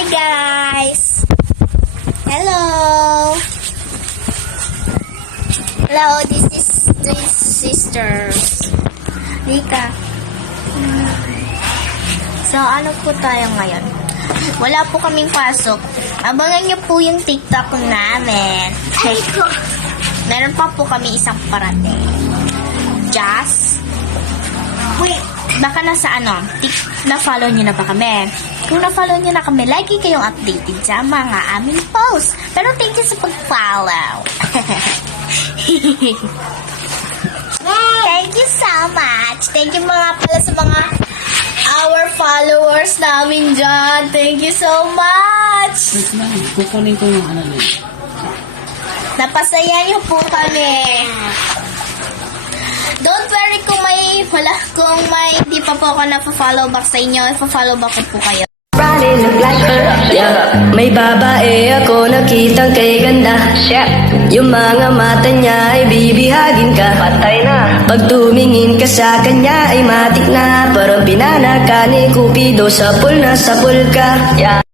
Hi guys! Hello! Hello, this is three sisters. Rika. So, ano po tayo ngayon? Wala po kaming pasok. Abangan niyo po yung TikTok namin. Meron pa po kami isang parating. Just wait, baka nasa na-follow nyo na ba kami? Kung na-follow nyo na kami, lagi kayong updated sa mga aming posts. Pero thank you sa pag-follow. Thank you so much. Thank you mga pala sa mga our followers namin dyan. Thank you so much. Kukunin ko yung ano nyo. Napasaya niyo po kami. Don't worry kung may hindi pa po ako na-follow back sa inyo. I-follow back ko po kayo. Running look like her, yeah. May babae ako nakitang kay ganda. Yung mga mata niya ay bibihagin ka. Patay na. Pag tumingin ka sa kanya ay matik na. Parang pinana ka ni Cupido, sapul na sapul ka, yeah.